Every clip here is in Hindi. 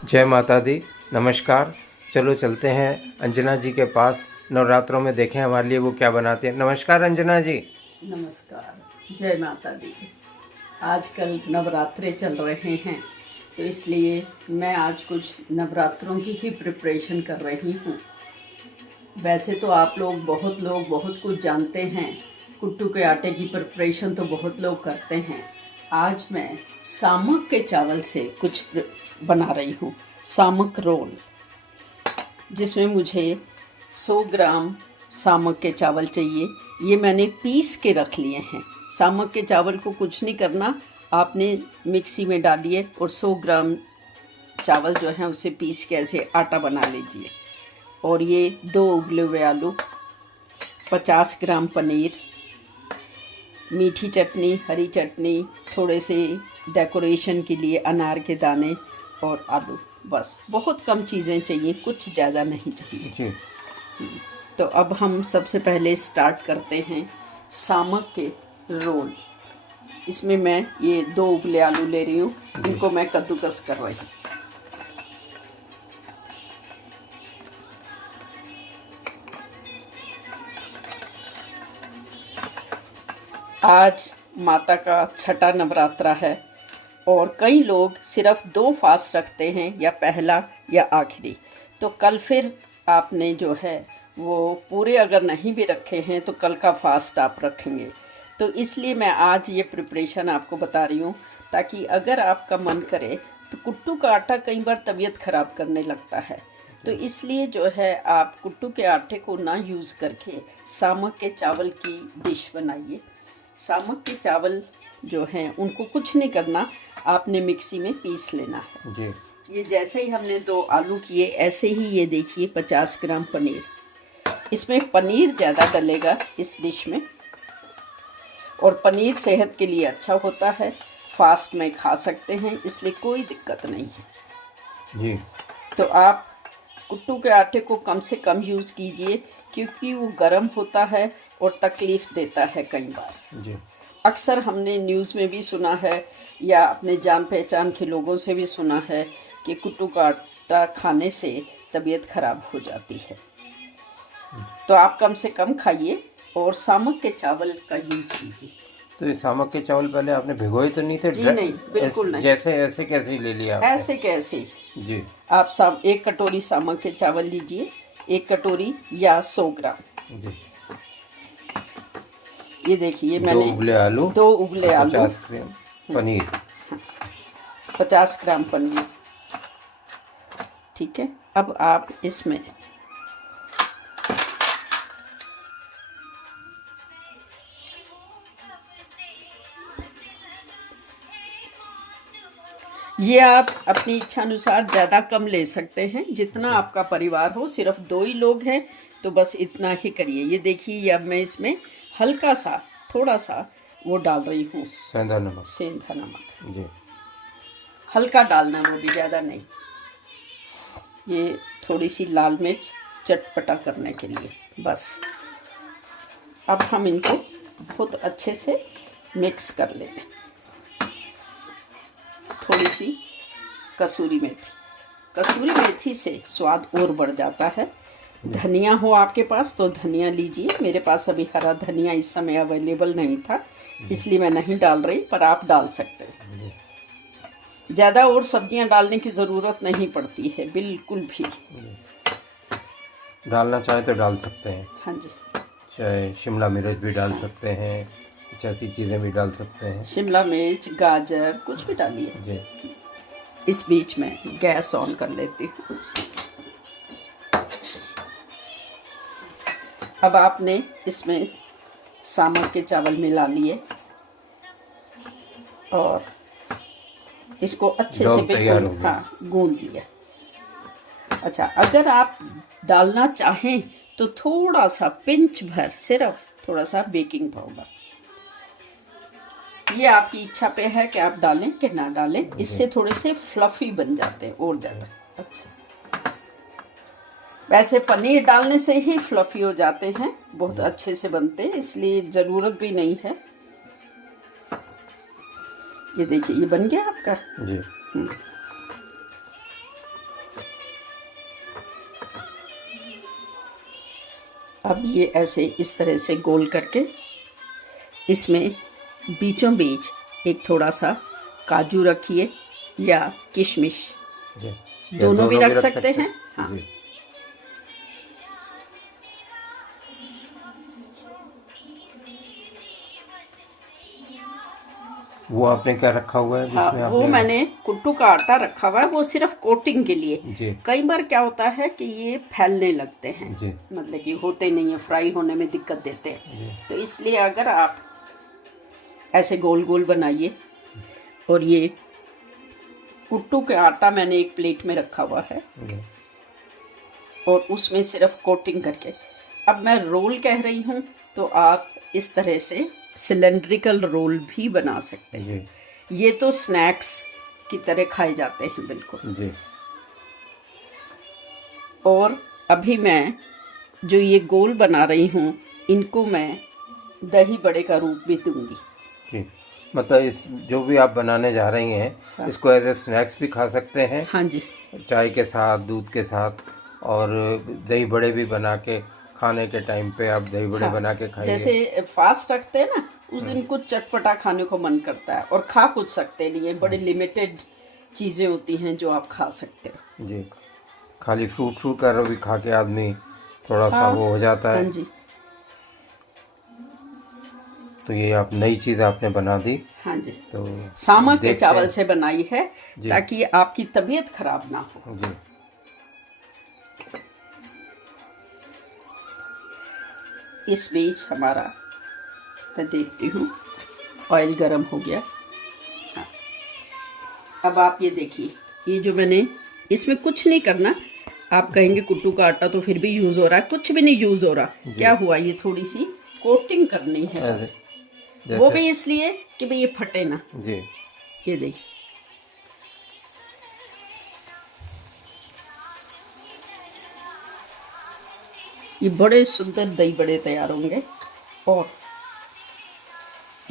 जय माता दी। नमस्कार। चलो चलते हैं अंजना जी के पास, नवरात्रों में देखें हमारे लिए वो क्या बनाते हैं। नमस्कार अंजना जी। नमस्कार। जय माता दी। आजकल नवरात्रे चल रहे हैं, तो इसलिए मैं आज कुछ नवरात्रों की ही प्रिपरेशन कर रही हूँ। वैसे तो आप लोग बहुत कुछ जानते हैं। कुट्टू के आटे की प्रिपरेशन तो बहुत लोग करते हैं। आज मैं सामक के चावल से कुछ बना रही हूँ, सामक रोल, जिसमें मुझे 100 ग्राम सामक के चावल चाहिए। ये मैंने पीस के रख लिए हैं। सामक के चावल को कुछ नहीं करना, आपने मिक्सी में डालिए और 100 ग्राम चावल जो है उसे पीस के ऐसे आटा बना लीजिए। और ये 2 उबले हुए आलू, 50 ग्राम पनीर, मीठी चटनी, हरी चटनी, थोड़े से डेकोरेशन के लिए अनार के दाने और आलू। बस बहुत कम चीज़ें चाहिए, कुछ ज़्यादा नहीं चाहिए जी। तो अब हम सबसे पहले स्टार्ट करते हैं सामक के रोल। इसमें मैं ये 2 उबले आलू ले रही हूँ, इनको मैं कद्दूकस कर रही हूँ। आज माता का छठा नवरात्रा है और कई लोग सिर्फ 2 फास्ट रखते हैं, या पहला या आखिरी। तो कल फिर आपने जो है वो पूरे अगर नहीं भी रखे हैं तो कल का फास्ट आप रखेंगे। तो इसलिए मैं आज ये प्रिपरेशन आपको बता रही हूँ, ताकि अगर आपका मन करे तो कुट्टू का आटा कई बार तबीयत ख़राब करने लगता है। तो इसलिए जो है आप कुट्टू के आटे को ना यूज़ करके सामक के चावल की डिश बनाइए। सामक के चावल जो हैं उनको कुछ नहीं करना, आपने मिक्सी में पीस लेना है जी। ये जैसे ही हमने 2 आलू किए, ऐसे ही ये देखिए 50 ग्राम पनीर। इसमें पनीर ज़्यादा डलेगा इस डिश में, और पनीर सेहत के लिए अच्छा होता है, फास्ट में खा सकते हैं, इसलिए कोई दिक्कत नहीं है जी। तो आप कुट्टू के आटे को कम से कम यूज़ कीजिए, क्योंकि वो गर्म होता है और तकलीफ़ देता है कई बार। जी। अक्सर हमने न्यूज़ में भी सुना है या अपने जान पहचान के लोगों से भी सुना है कि कुट्टू का आटा खाने से तबीयत खराब हो जाती है। तो आप कम से कम खाइए और सामक के चावल का यूज़ कीजिए। तो ये सामक के चावल पहले आपने भिगोए तो नहीं थे? जी नहीं, बिल्कुल नहीं। जैसे ऐसे कैसे ही ले लिया आपने? ऐसे कैसे जी। आप 1 कटोरी सामक के चावल लीजिए, 1 कटोरी या 100 ग्राम। जी। ये देखिए 2 मैंने उबले आलू, 2 उबले आलू, 50 ग्राम पनीर। 50 ग्राम पनीर, ठीक है। अब आप इसमें ये आप अपनी इच्छा अनुसार ज़्यादा कम ले सकते हैं, जितना आपका परिवार हो। सिर्फ 2 ही लोग हैं तो बस इतना ही करिए। ये देखिए, ये अब मैं इसमें हल्का सा, थोड़ा सा वो डाल रही हूँ, सेंधा नमक। सेंधा नमक। जी। हल्का डालना, वो भी ज़्यादा नहीं। ये थोड़ी सी लाल मिर्च चटपटा करने के लिए बस। अब हम इनको बहुत अच्छे से मिक्स कर लेंगे। थोड़ी सी कसूरी मेथी, कसूरी मेथी से स्वाद और बढ़ जाता है। धनिया हो आपके पास तो धनिया लीजिए। मेरे पास अभी हरा धनिया इस समय अवेलेबल नहीं था, इसलिए मैं नहीं डाल रही, पर आप डाल सकते हैं। ज़्यादा और सब्जियां डालने की ज़रूरत नहीं पड़ती है, बिल्कुल भी। डालना चाहे तो डाल सकते हैं। हाँ जी। चाहे शिमला मिर्च भी डाल सकते हैं, कुछ ऐसी चीज़ें भी डाल सकते हैं। शिमला मिर्च, गाजर, कुछ भी डालिए। जी। इस बीच में गैस ऑन कर लेती हूँ। अब आपने इसमें सामक के चावल मिला लिए और इसको अच्छे से बिल्कुल, हाँ, गूंद लिया। अच्छा, अगर आप डालना चाहें तो थोड़ा सा पिंच भर, सिर्फ थोड़ा सा बेकिंग पाउडर, ये आपकी इच्छा पे है कि आप डालें कि ना डालें। इससे थोड़े से फ्लफी बन जाते हैं और ज़्यादा अच्छा। वैसे पनीर डालने से ही फ्लफी हो जाते हैं, बहुत अच्छे से बनते हैं, इसलिए ज़रूरत भी नहीं है। ये देखिए, ये बन गया आपका। जी। अब ये ऐसे इस तरह से गोल करके इसमें बीचों बीच एक थोड़ा सा काजू रखिए या किशमिश, जी। दोनों भी रख सकते हैं। हाँ, जी। वो आपने क्या रखा हुआ है हाँ, जिसमें वो आपने? मैंने कुट्टू का आटा रखा हुआ है, वो सिर्फ कोटिंग के लिए। जी। कई बार क्या होता है कि ये फैलने लगते हैं, जी। मतलब कि होते नहीं है, फ्राई होने में दिक्कत देते हैं। जी। तो इसलिए अगर आप ऐसे गोल गोल बनाइए, और ये कुट्टू का आटा मैंने एक प्लेट में रखा हुआ है जी। और उसमें सिर्फ कोटिंग करके, अब मैं रोल कह रही हूँ तो आप इस तरह से सिलेंड्रिकल रोल भी बना सकते हैं। जी। ये तो स्नैक्स की तरह खाए जाते हैं बिल्कुल। जी। और अभी मैं जो ये गोल बना रही हूँ, इनको मैं दही बड़े का रूप भी दूंगी। जी, मतलब इस जो भी आप बनाने जा रही हैं, हाँ। इसको एज ए स्नैक्स भी खा सकते हैं, हाँ जी, चाय के साथ, दूध के साथ, और दही बड़े भी बना के खाने के टाइम पे आप दही बड़े हाँ, बना के खाइए। जैसे फास्ट रखते हैं ना, उस दिन कुछ चटपटा खाने को मन करता है, और खा कुछ सकते नहीं है, बड़े लिमिटेड चीज़ें होती हैं जो आप खा सकते हो। जी, खाली फ्रूट कर भी खा के आदमी थोड़ा सा हाँ, वो हो जाता है। हाँ जी, तो ये आप नई चीज़ आपने बना दी। हाँ जी। तो सामक के देखते चावल हैं। से बनाई है जी। ताकि आपकी तबीयत खराब ना हो। जी। इस बीच हमारा, मैं देखती हूँ ऑयल गरम हो गया। हाँ, अब आप ये देखिए, ये जो मैंने, इसमें कुछ नहीं करना। आप कहेंगे कुट्टू का आटा तो फिर भी यूज़ हो रहा है, कुछ भी नहीं यूज़ हो रहा। क्या हुआ, ये थोड़ी सी कोटिंग करनी है बस, वो भी इसलिए कि भाई ये फटे ना। जी। ये देखिए, ये बड़े सुंदर दही बड़े तैयार होंगे, और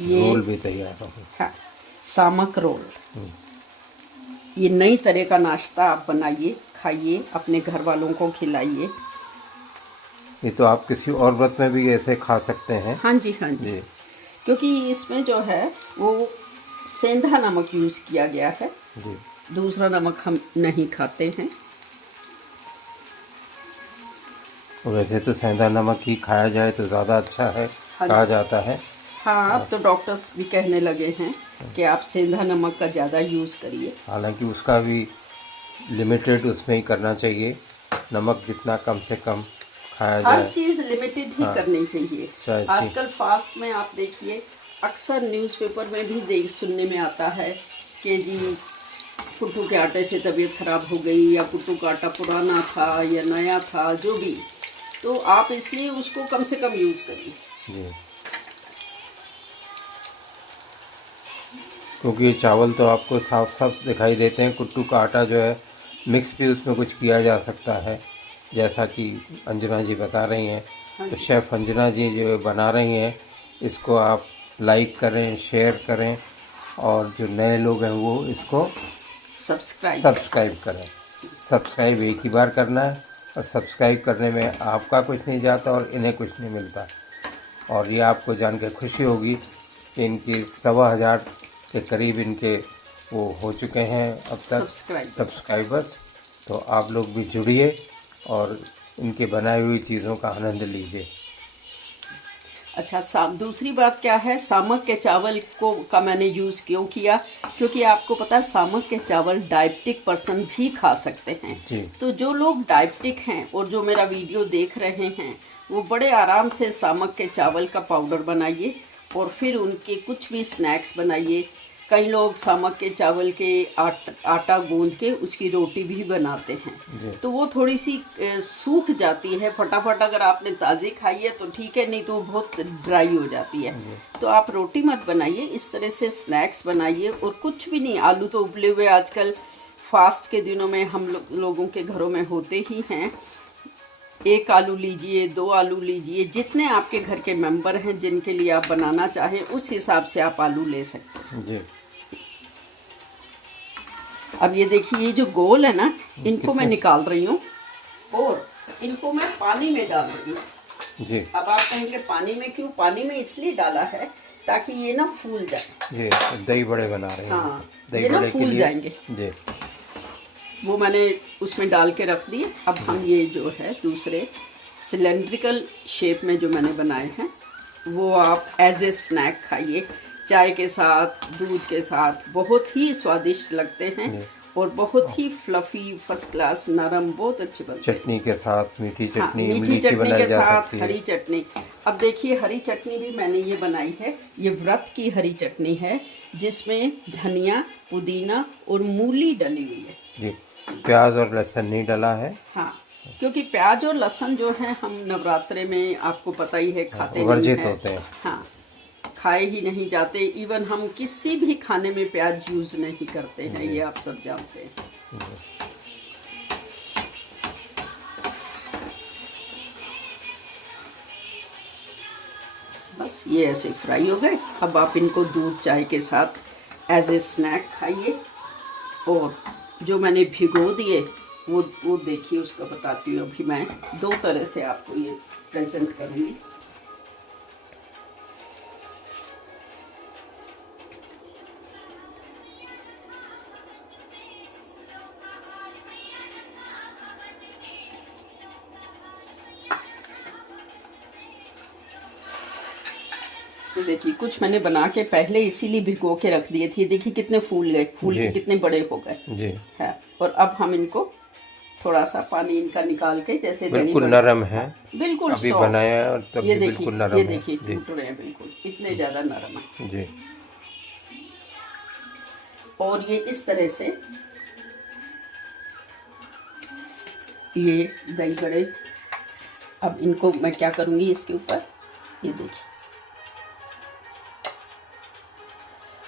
ये रोल भी तैयार हो गए। हाँ, सामक रोल। ये नई तरह का नाश्ता आप बनाइए, खाइए, अपने घर वालों को खिलाइए। ये तो आप किसी और व्रत में भी ऐसे खा सकते हैं। हाँ जी, हाँ जी, जी। क्योंकि इसमें जो है वो सेंधा नमक यूज़ किया गया है, जी। दूसरा नमक हम नहीं खाते हैं। वैसे तो सेंधा नमक ही खाया जाए तो ज़्यादा अच्छा है, हाँ कहा जी। जाता है। हाँ, अब तो डॉक्टर्स भी कहने लगे हैं कि आप सेंधा नमक का ज़्यादा यूज़ करिए। हालांकि उसका भी लिमिटेड उसमें ही करना चाहिए, नमक जितना कम से कम खाया हर जाए। चीज़ लिमिटेड ही हाँ, करनी चाहिए। चाहे आजकल फास्ट में आप देखिए, अक्सर न्यूज़पेपर में भी सुनने में आता है कि जी कुट्टू के आटे से तबीयत खराब हो गई, या कुट्टू का आटा पुराना था या नया था, जो भी। तो आप इसलिए उसको कम से कम यूज़ करिए। जी। क्योंकि ये चावल तो आपको साफ साफ दिखाई देते हैं, कुट्टू का आटा जो है मिक्स भी उसमें कुछ किया जा सकता है, जैसा कि अंजना जी बता रही हैं। तो शेफ़ अंजना जी जो बना रही हैं, इसको आप लाइक करें, शेयर करें, और जो नए लोग हैं वो इसको सब्सक्राइब करें। सब्सक्राइब एक ही बार करना है, और सब्सक्राइब करने में आपका कुछ नहीं जाता और इन्हें कुछ नहीं मिलता। और ये आपको जान के खुशी होगी कि इनकी 1500 के करीब इनके वो हो चुके हैं अब तक सब्सक्राइबर्स। तो आप लोग भी जुड़िए और इनके बनाई हुई चीज़ों का आनंद लीजिए। अच्छा, दूसरी बात क्या है, सामक के चावल का मैंने यूज़ क्यों किया, क्योंकि आपको पता है सामक के चावल डायबिटिक पर्सन भी खा सकते हैं। जी। तो जो लोग डायबिटिक हैं और जो मेरा वीडियो देख रहे हैं, वो बड़े आराम से सामक के चावल का पाउडर बनाइए और फिर उनके कुछ भी स्नैक्स बनाइए। कई लोग सामक के चावल के आटा गूंद के उसकी रोटी भी बनाते हैं, तो वो थोड़ी सी सूख जाती है। फटाफट अगर आपने ताज़ी खाई है तो ठीक है, नहीं तो वो बहुत ड्राई हो जाती है। तो आप रोटी मत बनाइए, इस तरह से स्नैक्स बनाइए। और कुछ भी नहीं, आलू तो उबले हुए आजकल फास्ट के दिनों में हम लोगों के घरों में होते ही हैं। 1 आलू लीजिए, 2 आलू लीजिए, जितने आपके घर के मेंबर हैं जिनके लिए आप बनाना चाहें उस हिसाब से आप आलू ले सकते हैं। जी। अब ये देखिए, ये जो गोल है ना, इनको मैं निकाल रही हूँ और इनको मैं पानी में डाल रही हूँ। जी अब आप कहेंगे पानी में क्यों? पानी में इसलिए डाला है ताकि ये ना फूल जाए। जी, दही बड़े बना रहे हैं। हाँ, दही ये ना बड़े के फूल लिए जाएंगे। जी। वो मैंने उसमें डाल के रख दिए। अब हम ये जो है दूसरे सिलेंड्रिकल शेप में जो मैंने बनाए हैं वो आप एज ए स्नैक खाइए, चाय के साथ, दूध के साथ। बहुत ही स्वादिष्ट लगते हैं और बहुत ही फ्लफी, फर्स्ट क्लास, नरम, बहुत अच्छे बनते हैं। चटनी के साथ, मीठी हाँ, चटनी मीठी इमली की चटनी बनाई के जा साथ सकती है। हरी चटनी। अब देखिए, हरी चटनी भी मैंने ये बनाई है। ये व्रत की हरी चटनी है जिसमें धनिया, पुदीना और मूली डली हुई है। जी, प्याज और लहसुन नहीं डला है। हाँ, क्योंकि प्याज और लहसुन जो है हम नवरात्रे में आपको पता ही है खाते नहीं वर्जित हैं। होते हैं। हाँ, खाए ही नहीं जाते। इवन हम किसी भी खाने में प्याज यूज़ नहीं करते हैं, ये आप सब जानते हैं। बस ये ऐसे फ्राई हो गए। अब आप इनको दूध चाय के साथ एज ए स्नैक खाइए। और जो मैंने भिगो दिए वो देखिए, उसका बताती हूँ। अभी मैं दो तरह से आपको ये प्रेजेंट करूँगी। तो देखिए, कुछ मैंने बना के पहले इसीलिए भिगो के रख दिए थे। देखिए कितने फूल गए, फूल के कितने बड़े हो गए जी है। और अब हम इनको थोड़ा सा पानी इनका निकाल के, जैसे बिल्कुल नरम है, बिल्कुल अभी soft। बनाया है और तब ये भी देखिए, बिल्कुल नरम ये है। देखिए जी टूट रहे हैं, बिल्कुल इतने ज़्यादा नरम है। जी। और ये इस तरह से ये दही बड़े, अब इनको मैं क्या करूँगी, इसके ऊपर ये देखिए,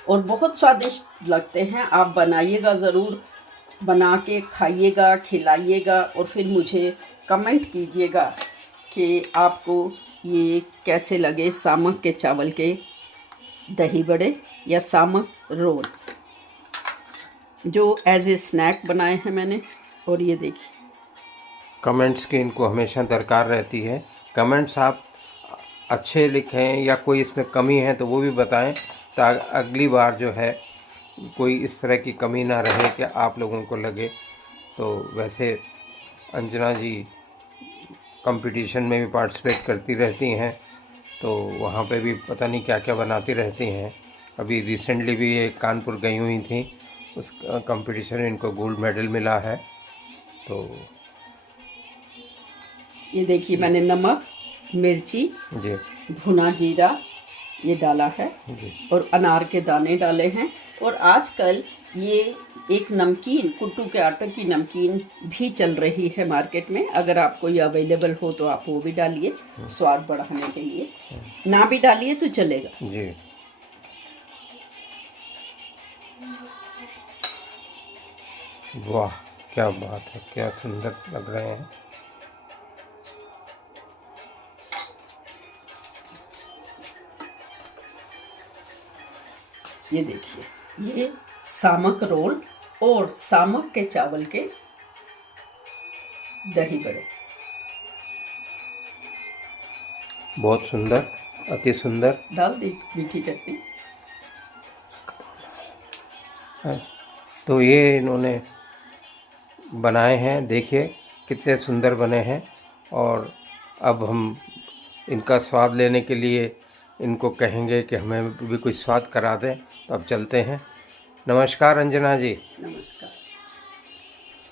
और बहुत स्वादिष्ट लगते हैं। आप बनाइएगा ज़रूर, बना के खाइएगा, खिलाइएगा और फिर मुझे कमेंट कीजिएगा कि आपको ये कैसे लगे, सामक के चावल के दही बड़े या सामक रोल जो एज ए स्नैक बनाए हैं मैंने। और ये देखिए, कमेंट्स की इनको हमेशा दरकार रहती है। कमेंट्स आप अच्छे लिखें या कोई इसमें कमी है तो वो भी बताएं, ताकि अगली बार जो है कोई इस तरह की कमी ना रहे कि आप लोगों को लगे। तो वैसे अंजना जी कंपटीशन में भी पार्टिसिपेट करती रहती हैं, तो वहाँ पे भी पता नहीं क्या क्या बनाती रहती हैं। अभी रिसेंटली भी ये कानपुर गई हुई थी, उस कंपटीशन में इनको गोल्ड मेडल मिला है। तो ये देखिए, मैंने नमक, मिर्ची, जी भुना जीरा ये डाला है जी और अनार के दाने डाले हैं। और आजकल ये एक नमकीन, कुट्टू के आटे की नमकीन भी चल रही है मार्केट में। अगर आपको ये अवेलेबल हो तो आप वो भी डालिए स्वाद बढ़ाने के लिए, ना भी डालिए तो चलेगा। जी। वाह, क्या बात है, क्या सुंदर लग रहे हैं। ये देखिए, ये सामक रोल और सामक के चावल के दही बड़े, बहुत सुंदर, अति सुंदर। डाल दी मीठी चटनी। तो ये इन्होंने बनाए हैं, देखिए कितने सुंदर बने हैं। और अब हम इनका स्वाद लेने के लिए इनको कहेंगे कि हमें भी कुछ स्वाद करा दें। तो अब चलते हैं। नमस्कार अंजना जी। नमस्कार।